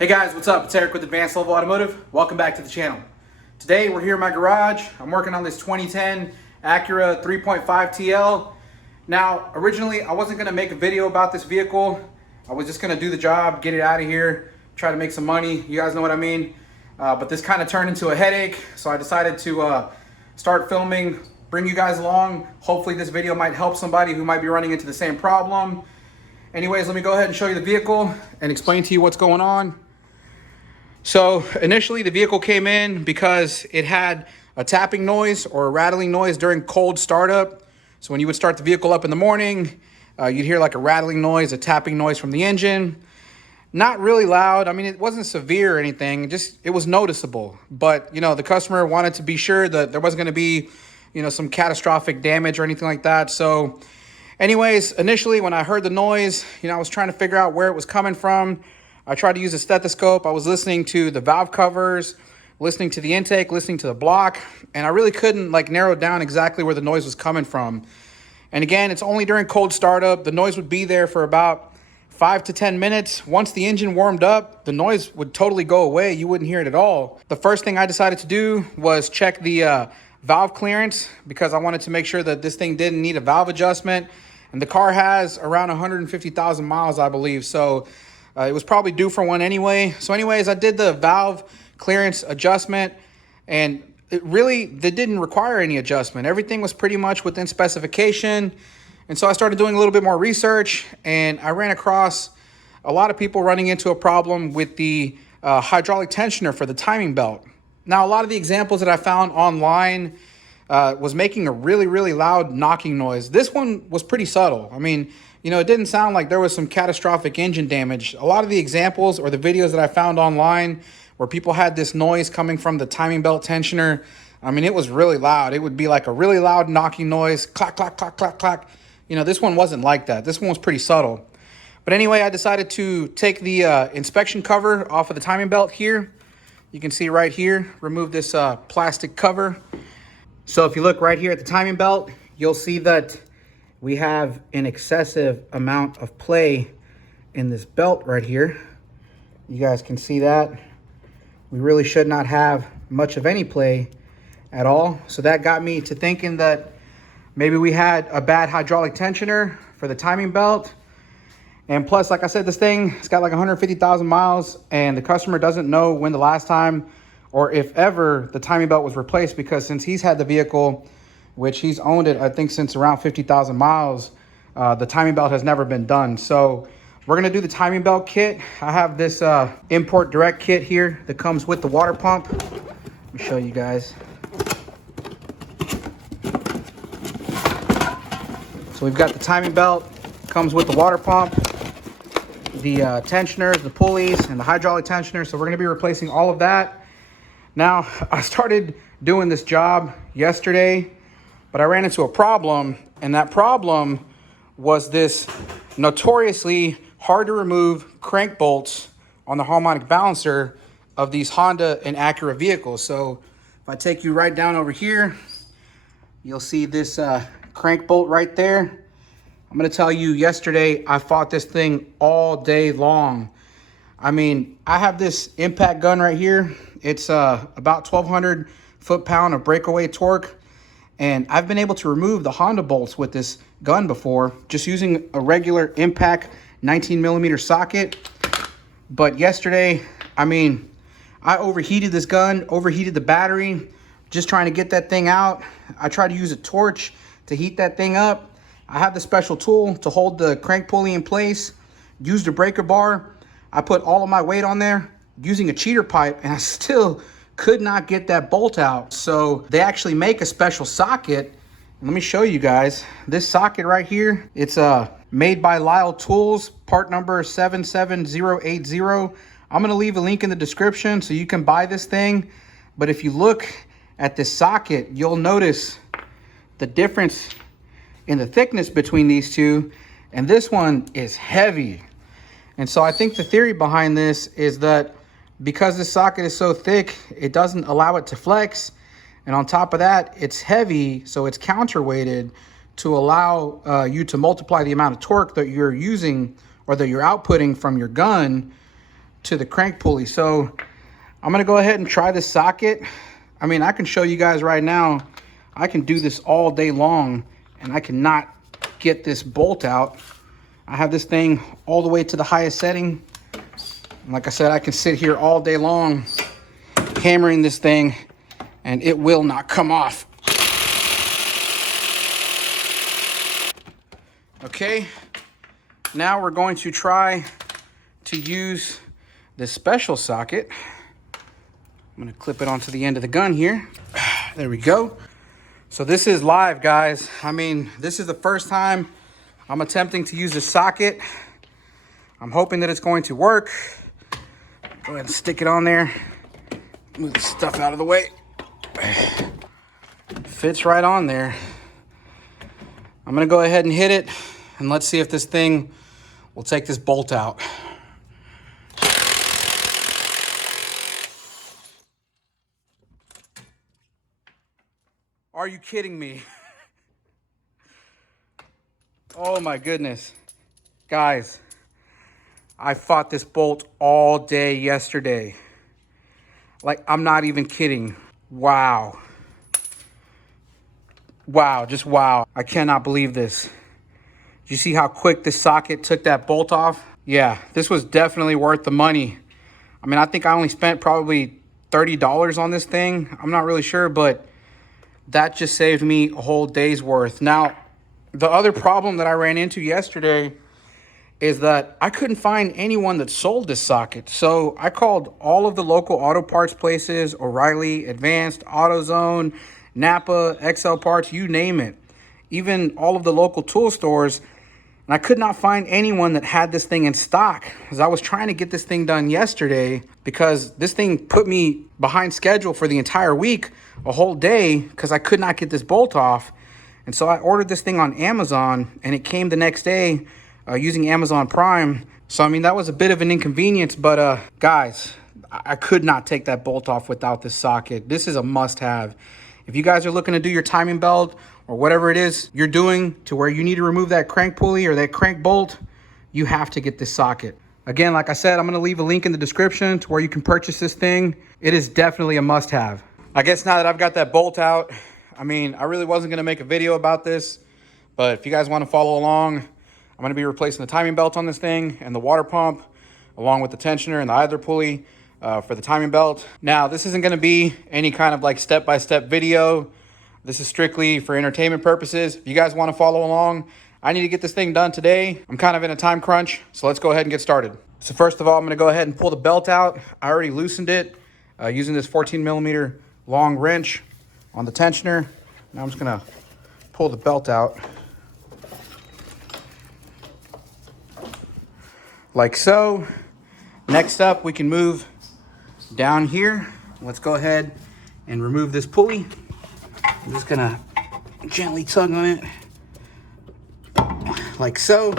Hey guys, what's up? It's Eric with Advanced Level Automotive. Welcome back to the channel. Today we're here in my garage. I'm working on this 2010 Acura 3.5 TL. Now, originally I wasn't gonna make a video about this vehicle. I was just gonna do the job, get it out of here, try to make some money. You guys know what I mean. But this kind of turned into a headache, so I decided to start filming, bring you guys along. Hopefully this video might help somebody who might be running into the same problem. Anyways, let me go ahead and show you the vehicle and explain to you what's going on. So initially the vehicle came in because it had a tapping noise or a rattling noise during cold startup. So when you would start the vehicle up in the morning, you'd hear like a rattling noise, a tapping noise from the engine. Not really loud. I mean, it wasn't severe or anything, just it was noticeable. But, you know, the customer wanted to be sure that there wasn't going to be, you know, some catastrophic damage or anything like that. So anyways, initially when I heard the noise, you know, I was trying to figure out where it was coming from. I tried to use a stethoscope. I was listening to the valve covers, listening to the intake, listening to the block, and I really couldn't like narrow down exactly where the noise was coming from. And again, it's only during cold startup. The noise would be there for about 5 to 10 minutes. Once the engine warmed up, the noise would totally go away. You wouldn't hear it at all. The first thing I decided to do was check the valve clearance because I wanted to make sure that this thing didn't need a valve adjustment. And the car has around 150,000 miles, I believe. So it was probably due for one anyway. So anyways, I did the valve clearance adjustment and they didn't require any adjustment. Everything was pretty much within specification. And so I started doing a little bit more research and I ran across a lot of people running into a problem with the hydraulic tensioner for the timing belt. Now, a lot of the examples that I found online was making a really loud knocking noise. This one was pretty subtle. I mean, you know, it didn't sound like there was some catastrophic engine damage. A lot of the examples or the videos that I found online where people had this noise coming from the timing belt tensioner, I mean, it was really loud. It would be like a really loud knocking noise, clack, clack, clack, clack, clack. You know, this one wasn't like that. This one was pretty subtle. But anyway, I decided to take the inspection cover off of the timing belt here. You can see right here, remove this plastic cover. So if you look right here at the timing belt, you'll see that we have an excessive amount of play in this belt right here. You guys can see that. We really should not have much of any play at all. So that got me to thinking that maybe we had a bad hydraulic tensioner for the timing belt. And plus, like I said, this thing, it's got like 150,000 miles and the customer doesn't know when the last time or if ever the timing belt was replaced, because since he's had the vehicle, which he's owned it, I think, since around 50,000 miles, the timing belt has never been done. So we're gonna do the timing belt kit. I have this import direct kit here that comes with the water pump. Let me show you guys. So we've got the timing belt, comes with the water pump, the tensioners, the pulleys, and the hydraulic tensioner. So we're gonna be replacing all of that. Now, I started doing this job yesterday, but I ran into a problem, and that problem was this notoriously hard to remove crank bolts on the harmonic balancer of these Honda and Acura vehicles. So if I take you right down over here, you'll see this crank bolt right there. I'm gonna tell you, yesterday I fought this thing all day long. I mean, I have this impact gun right here. It's about 1,200 foot-pound of breakaway torque. And I've been able to remove the Honda bolts with this gun before, just using a regular impact 19mm socket. But yesterday, I mean, I overheated this gun, overheated the battery, just trying to get that thing out. I tried to use a torch to heat that thing up. I have the special tool to hold the crank pulley in place, used a breaker bar. I put all of my weight on there using a cheater pipe, and I still could not get that bolt out. So they actually make a special socket. Let me show you guys this socket right here. It's made by Lisle tools, part number 77080. I'm gonna leave a link in the description so you can buy this thing. But if you look at this socket, you'll notice the difference in the thickness between these two, and this one is heavy. And so I think the theory behind this is that because this socket is so thick, it doesn't allow it to flex. And on top of that, it's heavy, so it's counterweighted to allow you to multiply the amount of torque that you're using or that you're outputting from your gun to the crank pulley. So I'm gonna go ahead and try this socket. I mean, I can show you guys right now, I can do this all day long and I cannot get this bolt out. I have this thing all the way to the highest setting. And like I said, I can sit here all day long hammering this thing and it will not come off. Okay, now we're going to try to use this special socket. I'm gonna clip it onto the end of the gun here. There we go. So this is live, guys. I mean, this is the first time I'm attempting to use this socket. I'm hoping that it's going to work. Go ahead and stick it on there. Move the stuff out of the way. Fits right on there. I'm gonna go ahead and hit it and let's see if this thing will take this bolt out. Are you kidding me? Oh my goodness. Guys, I fought this bolt all day yesterday. Like, I'm not even kidding. Wow. Wow, just wow. I cannot believe this. Did you see how quick this socket took that bolt off? Yeah, this was definitely worth the money. I mean, I think I only spent probably $30 on this thing. I'm not really sure, but that just saved me a whole day's worth. Now, the other problem that I ran into yesterday is that I couldn't find anyone that sold this socket. So I called all of the local auto parts places, O'Reilly, Advanced, AutoZone, Napa, XL Parts, you name it. Even all of the local tool stores. And I could not find anyone that had this thing in stock, because I was trying to get this thing done yesterday because this thing put me behind schedule for the entire week, a whole day, because I could not get this bolt off. And so I ordered this thing on Amazon and it came the next day using Amazon Prime. So, I mean, that was a bit of an inconvenience, but guys, I could not take that bolt off without this socket. This is a must-have. If you guys are looking to do your timing belt or whatever it is you're doing to where you need to remove that crank pulley or that crank bolt, you have to get this socket. Again, like I said, I'm gonna leave a link in the description to where you can purchase this thing. It is definitely a must-have. I guess now that I've got that bolt out, I mean, I really wasn't gonna make a video about this, but if you guys wanna follow along, I'm gonna be replacing the timing belt on this thing and the water pump, along with the tensioner and the idler pulley for the timing belt. Now, this isn't gonna be any kind of like step-by-step video. This is strictly for entertainment purposes. If you guys wanna follow along, I need to get this thing done today. I'm kind of in a time crunch, so let's go ahead and get started. So first of all, I'm gonna go ahead and pull the belt out. I already loosened it using this 14mm long wrench on the tensioner. Now I'm just gonna pull the belt out. Like so. Next up, we can move down here. Let's go ahead and remove this pulley. I'm just gonna gently tug on it, like so.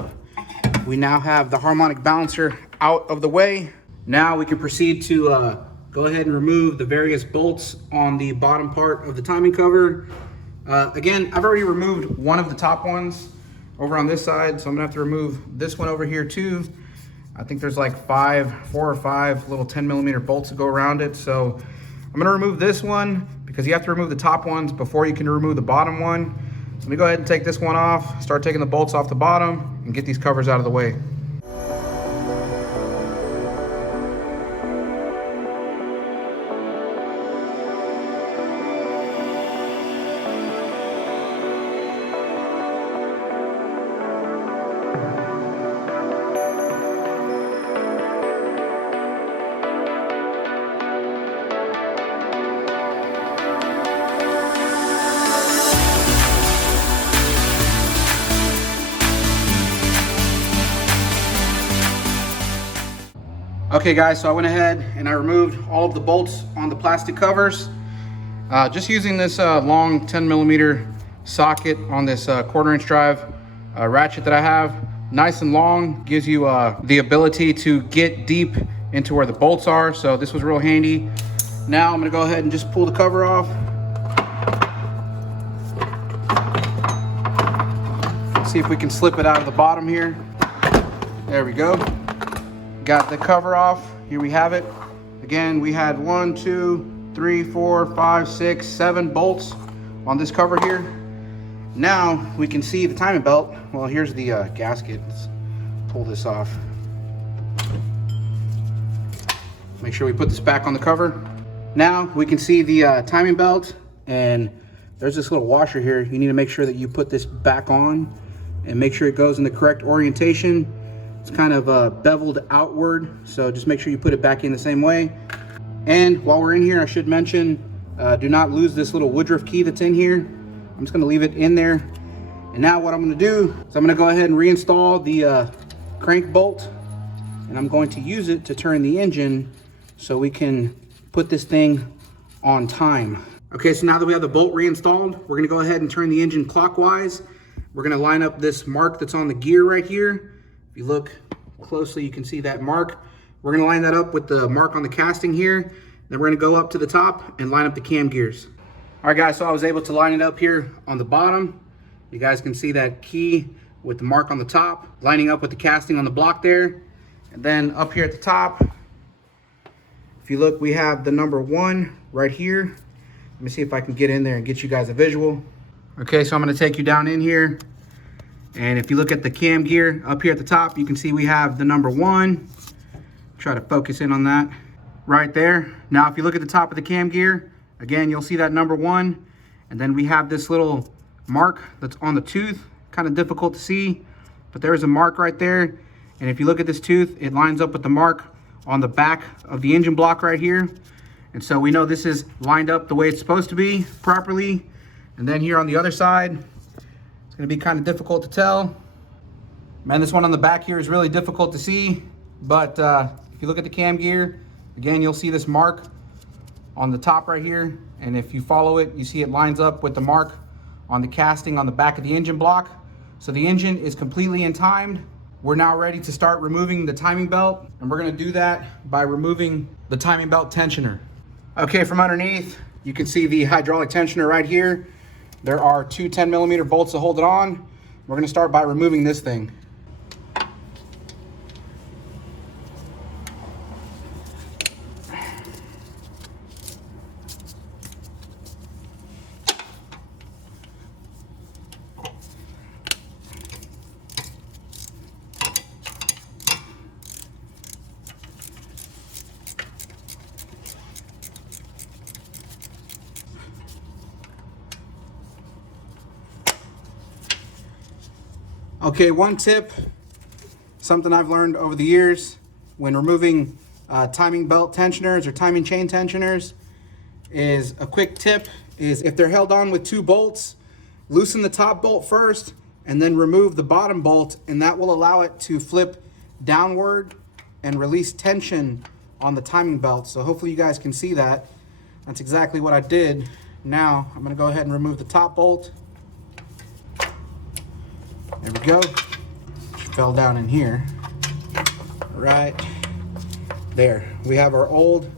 We now have the harmonic balancer out of the way. Now we can proceed to go ahead and remove the various bolts on the bottom part of the timing cover. Again, I've already removed one of the top ones over on this side, so I'm gonna have to remove this one over here too. I think there's like 4 or 5 little 10mm bolts that go around it. So I'm gonna remove this one because you have to remove the top ones before you can remove the bottom one. So let me go ahead and take this one off, start taking the bolts off the bottom and get these covers out of the way. Okay guys, so I went ahead and I removed all of the bolts on the plastic covers. Just using this long 10mm socket on this 1/4" drive ratchet that I have. Nice and long, gives you the ability to get deep into where the bolts are. So this was real handy. Now I'm gonna go ahead and just pull the cover off. Let's see if we can slip it out of the bottom here. There we go. Got the cover off. here we have it. Again, we had 1, 2, 3, 4, 5, 6, 7 bolts on this cover here. Now we can see the timing belt. Well, here's the gasket. Let's pull this off. Make sure we put this back on the cover. Now we can see the timing belt, and there's this little washer here. You need to make sure that you put this back on and make sure it goes in the correct orientation. It's kind of beveled outward, so just make sure you put it back in the same way. And while we're in here, I should mention, do not lose this little Woodruff key that's in here. I'm just gonna leave it in there. And now what I'm gonna do is I'm gonna go ahead and reinstall the crank bolt, and I'm going to use it to turn the engine so we can put this thing on time. Okay, so now that we have the bolt reinstalled, we're gonna go ahead and turn the engine clockwise. We're gonna line up this mark that's on the gear right here. If you look closely, you can see that mark. We're gonna line that up with the mark on the casting here. Then we're gonna go up to the top and line up the cam gears. All right, guys, so I was able to line it up here on the bottom. You guys can see that key with the mark on the top, lining up with the casting on the block there. And then up here at the top, if you look, we have the number 1 right here. Let me see if I can get in there and get you guys a visual. Okay, so I'm gonna take you down in here. And if you look at the cam gear up here at the top, you can see we have the number 1. Try to focus in on that right there. Now, if you look at the top of the cam gear, again, you'll see that number 1. And then we have this little mark that's on the tooth. Kind of difficult to see, but there's a mark right there. And if you look at this tooth, it lines up with the mark on the back of the engine block right here. And so we know this is lined up the way it's supposed to be properly. And then here on the other side, it's gonna be kind of difficult to tell. Man, this one on the back here is really difficult to see, but if you look at the cam gear, again, you'll see this mark on the top right here. And if you follow it, you see it lines up with the mark on the casting on the back of the engine block. So the engine is completely in timed. We're now ready to start removing the timing belt, and we're gonna do that by removing the timing belt tensioner. Okay, from underneath, you can see the hydraulic tensioner right here. There are 2 10mm bolts to hold it on. We're gonna start by removing this thing. Okay, one tip, something I've learned over the years when removing timing belt tensioners or timing chain tensioners is a quick tip is if they're held on with 2 bolts, loosen the top bolt first and then remove the bottom bolt, and that will allow it to flip downward and release tension on the timing belt. So hopefully you guys can see that. That's exactly what I did. Now I'm gonna go ahead and remove the top bolt. There we go. Fell down in here. Right there. We have our old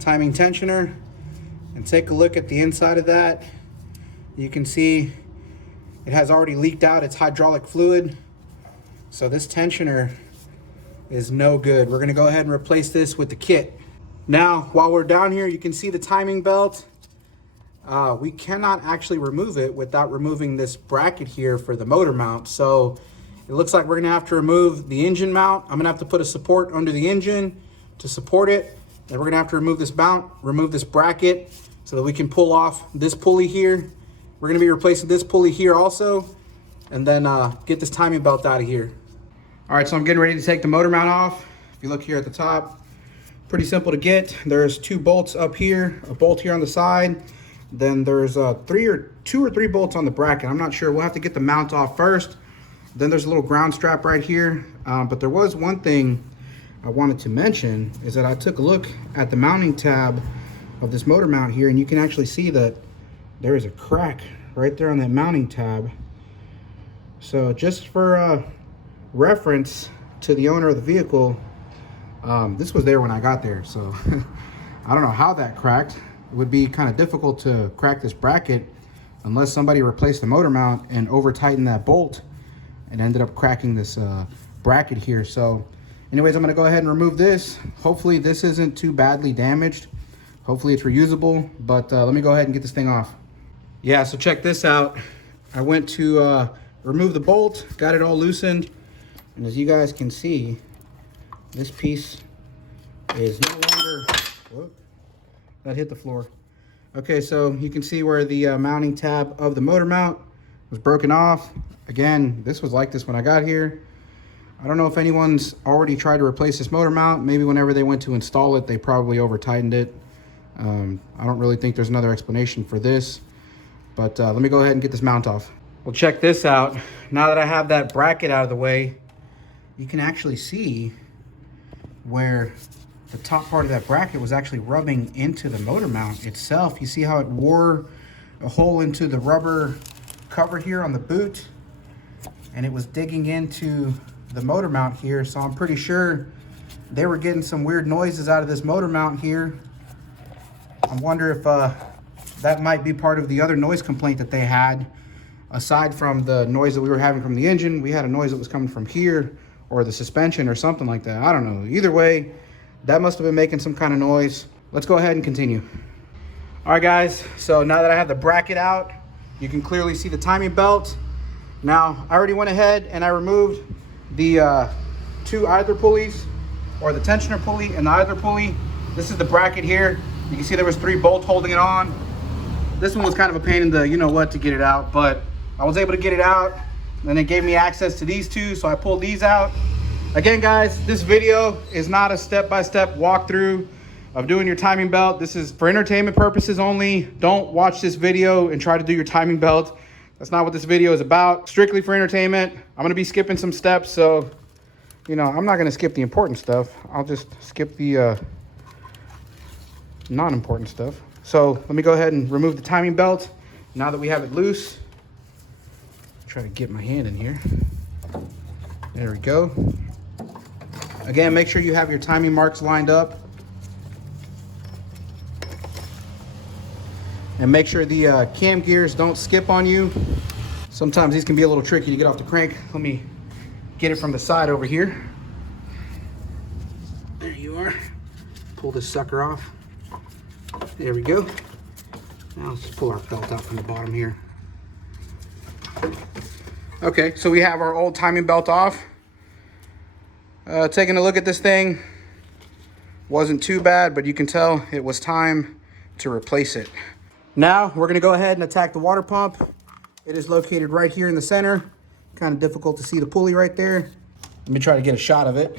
timing tensioner. And take a look at the inside of that. You can see it has already leaked out its hydraulic fluid. So this tensioner is no good. We're gonna go ahead and replace this with the kit. Now, while we're down here, you can see the timing belt. We cannot actually remove it without removing this bracket here for the motor mount. So it looks like we're gonna have to remove the engine mount. I'm gonna have to put a support under the engine to support it. Then we're gonna have to remove this mount, remove this bracket so that we can pull off this pulley here. We're gonna be replacing this pulley here also, and then get this timing belt out of here. All right, so I'm getting ready to take the motor mount off. If you look here at the top, pretty simple to get. There's 2 bolts up here, a bolt here on the side. Then there's 2 or 3 bolts on the bracket. I'm not sure. We'll have to get the mount off first. Then there's a little ground strap right here. But there was one thing I wanted to mention is that I took a look at the mounting tab of this motor mount here, and you can actually see that there is a crack right there on that mounting tab. So just for reference to the owner of the vehicle, this was there when I got there. So I don't know how that cracked. It would be kind of difficult to crack this bracket unless somebody replaced the motor mount and over tightened that bolt and ended up cracking this bracket here. So Anyways, I'm gonna go ahead and remove this. Hopefully this isn't too badly damaged. Hopefully it's reusable, but let me go ahead and get this thing off. Yeah, so check this out. I went to remove the bolt, got it all loosened, and as you guys can see, this piece is no longer, whoop, that hit the floor. Okay, so you can see where the mounting tab of the motor mount was broken off. Again, this was like this when I got here. I don't know if anyone's already tried to replace this motor mount. Maybe whenever they went to install it, they probably over tightened it. I don't really think there's another explanation for this, but let me go ahead and get this mount off. Well, check this out. Now that I have that bracket out of the way, you can actually see where the top part of that bracket was actually rubbing into the motor mount itself. You see how it wore a hole into the rubber cover here on the boot, and it was digging into the motor mount here. So I'm pretty sure they were getting some weird noises out of this motor mount here. I wonder if that might be part of the other noise complaint that they had. Aside from the noise that we were having from the engine, we had a noise that was coming from here or the suspension or something like that. I don't know. Either way, that must have been making some kind of noise. Let's go ahead and continue. All right, guys. So now that I have the bracket out, you can clearly see the timing belt. Now, I already went ahead and I removed the two idler pulleys, or the tensioner pulley and the idler pulley. This is the bracket here. You can see there was 3 bolts holding it on. This one was kind of a pain in the you-know-what to get it out, but I was able to get it out. Then it gave me access to these two, so I pulled these out. Again, guys, this video is not a step-by-step walkthrough of doing your timing belt. This is for entertainment purposes only. Don't watch this video and try to do your timing belt. That's not what this video is about. Strictly for entertainment. I'm gonna be skipping some steps, so I'm not gonna skip the important stuff. I'll just skip the non-important stuff. So let me go ahead and remove the timing belt now that we have it loose. Try to get my hand in here. There we go. Again, make sure you have your timing marks lined up. And make sure the cam gears don't skip on you. Sometimes these can be a little tricky to get off the crank. Let me get it from the side over here. There you are. Pull this sucker off. There we go. Now let's just pull our belt out from the bottom here. Okay, so we have our old timing belt off. Taking a look at this thing, wasn't too bad, but you can tell it was time to replace it. Now we're gonna go ahead and attack the water pump. It is located right here in the center. Kind of difficult to see the pulley right there. Let me try to get a shot of it.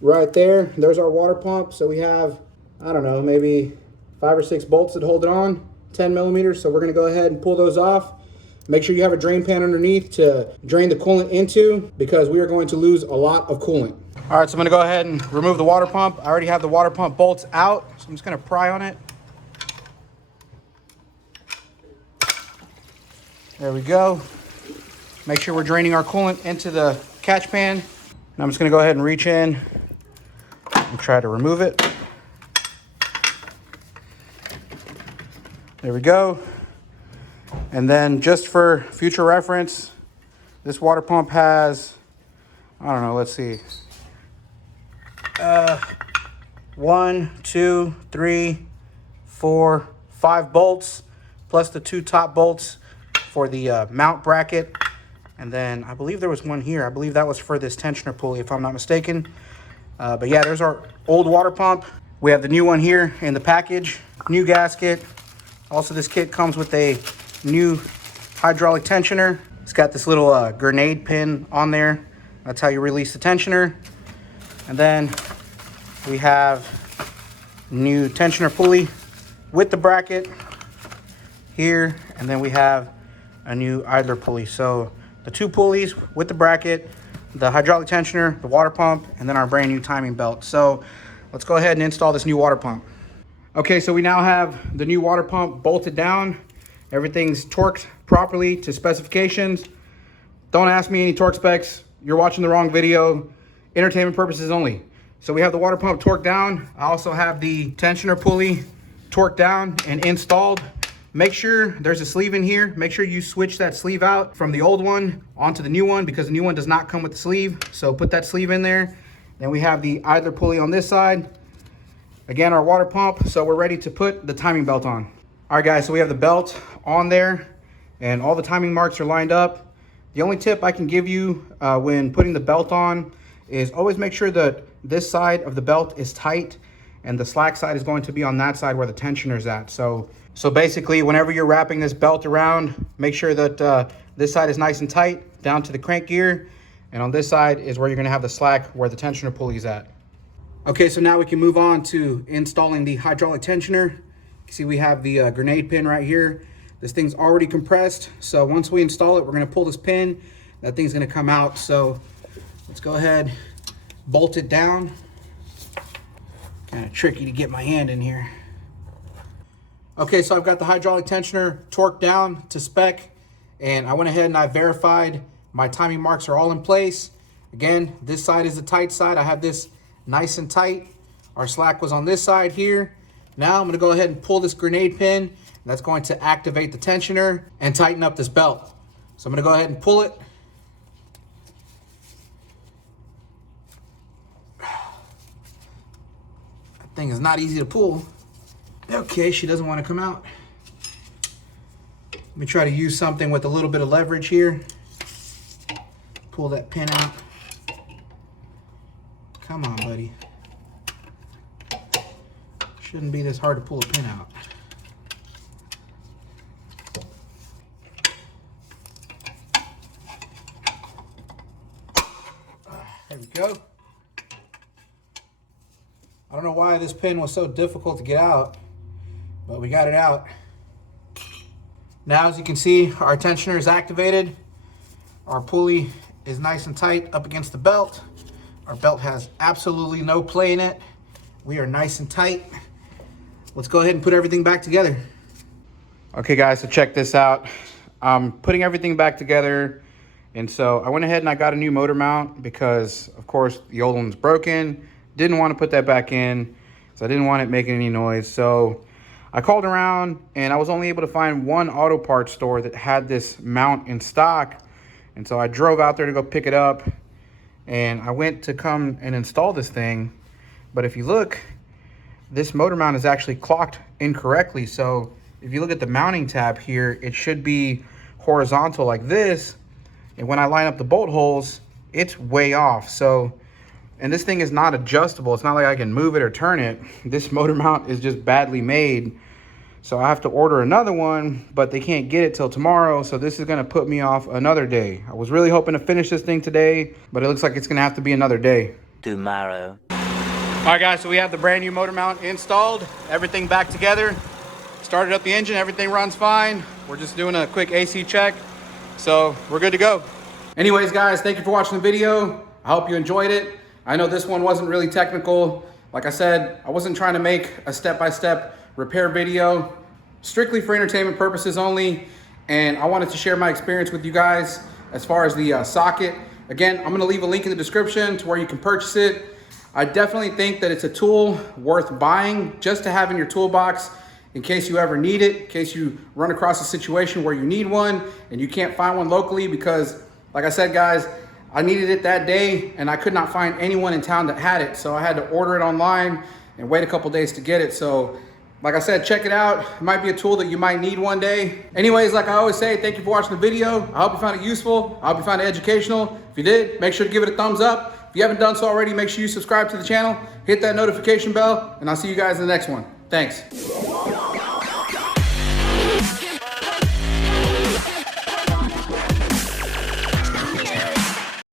Right there, there's our water pump. So we have, I don't know, maybe 5 or 6 bolts that hold it on, 10 millimeters. So we're gonna go ahead and pull those off. Make sure you have a drain pan underneath to drain the coolant into, because we are going to lose a lot of coolant. All right, so I'm gonna go ahead and remove the water pump. I already have the water pump bolts out, so I'm just gonna pry on it. There we go. Make sure we're draining our coolant into the catch pan. Now I'm just gonna go ahead and reach in and try to remove it. There we go. And then just for future reference, this water pump has, I don't know, let's see. 1, 2, 3, 4, 5 bolts, plus the 2 top bolts for the mount bracket. And then I believe there was one here. I believe that was for this tensioner pulley, if I'm not mistaken. But yeah, there's our old water pump. We have the new one here in the package, new gasket. Also, this kit comes with a new hydraulic tensioner. It's got this little grenade pin on there. That's how you release the tensioner. And then we have new tensioner pulley with the bracket here. And then we have a new idler pulley. So the 2 pulleys with the bracket, the hydraulic tensioner, the water pump, and then our brand new timing belt. So let's go ahead and install this new water pump. Okay, so we now have the new water pump bolted down. Everything's torqued properly to specifications. Don't ask me any torque specs. You're watching the wrong video. Entertainment purposes only. So we have the water pump torqued down. I also have the tensioner pulley torqued down and installed. make sure there's a sleeve in here. Make sure you switch that sleeve out from the old one onto the new one, because the new one does not come with the sleeve. So put that sleeve in there. Then we have the idler pulley on this side. Again, our water pump. So we're ready to put the timing belt on. All right, guys, so we have the belt on there and all the timing marks are lined up. The only tip I can give you when putting the belt on is always make sure that this side of the belt is tight and the slack side is going to be on that side where the tensioner is at. So basically, whenever you're wrapping this belt around, make sure that this side is nice and tight down to the crank gear, and on this side is where you're gonna have the slack where the tensioner pulley is at. Okay, so now we can move on to installing the hydraulic tensioner. You can see we have the grenade pin right here. This thing's already compressed, so once we install it, we're gonna pull this pin. That thing's gonna come out, so let's go ahead, bolt it down. Kind of tricky to get my hand in here. Okay, so I've got the hydraulic tensioner torqued down to spec, and I went ahead and I verified my timing marks are all in place. Again, this side is the tight side. I have this nice and tight. Our slack was on this side here. Now I'm gonna go ahead and pull this grenade pin, and that's going to activate the tensioner and tighten up this belt. So I'm gonna go ahead and pull it. Thing is not easy to pull. Okay, she doesn't want to come out. Let me try to use something with a little bit of leverage here. Pull that pin out. Come on, buddy. Shouldn't be this hard to pull a pin out. There we go. I don't know why this pin was so difficult to get out, but we got it out. Now, as you can see, our tensioner is activated. Our pulley is nice and tight up against the belt. Our belt has absolutely no play in it. We are nice and tight. Let's go ahead and put everything back together. Okay, guys, so check this out. I'm putting everything back together. And so I went ahead and I got a new motor mount because, of course, the old one's broken. Didn't want to put that back in, so I didn't want it making any noise. So I called around, and I was only able to find one auto parts store that had this mount in stock. And so I drove out there to go pick it up, and I went to come and install this thing. But if you look, this motor mount is actually clocked incorrectly. So if you look at the mounting tab here, it should be horizontal like this. And when I line up the bolt holes, it's way off. And this thing is not adjustable. It's not like I can move it or turn it. This motor mount is just badly made. So I have to order another one, but they can't get it till tomorrow. So this is gonna put me off another day. I was really hoping to finish this thing today, but it looks like it's gonna have to be another day. Tomorrow. All right, guys, so we have the brand new motor mount installed, everything back together. Started up the engine, everything runs fine. We're just doing a quick AC check. So we're good to go. Anyways, guys, thank you for watching the video. I hope you enjoyed it. I know this one wasn't really technical. Like I said, I wasn't trying to make a step-by-step repair video, strictly for entertainment purposes only. And I wanted to share my experience with you guys as far as the socket. Again, I'm gonna leave a link in the description to where you can purchase it. I definitely think that it's a tool worth buying just to have in your toolbox in case you ever need it, in case you run across a situation where you need one and you can't find one locally, because like I said, guys, I needed it that day and I could not find anyone in town that had it. So I had to order it online and wait a couple days to get it. So like I said, check it out. It might be a tool that you might need one day. Anyways, like I always say, thank you for watching the video. I hope you found it useful. I hope you found it educational. If you did, make sure to give it a thumbs up. If you haven't done so already, make sure you subscribe to the channel, hit that notification bell, and I'll see you guys in the next one. Thanks.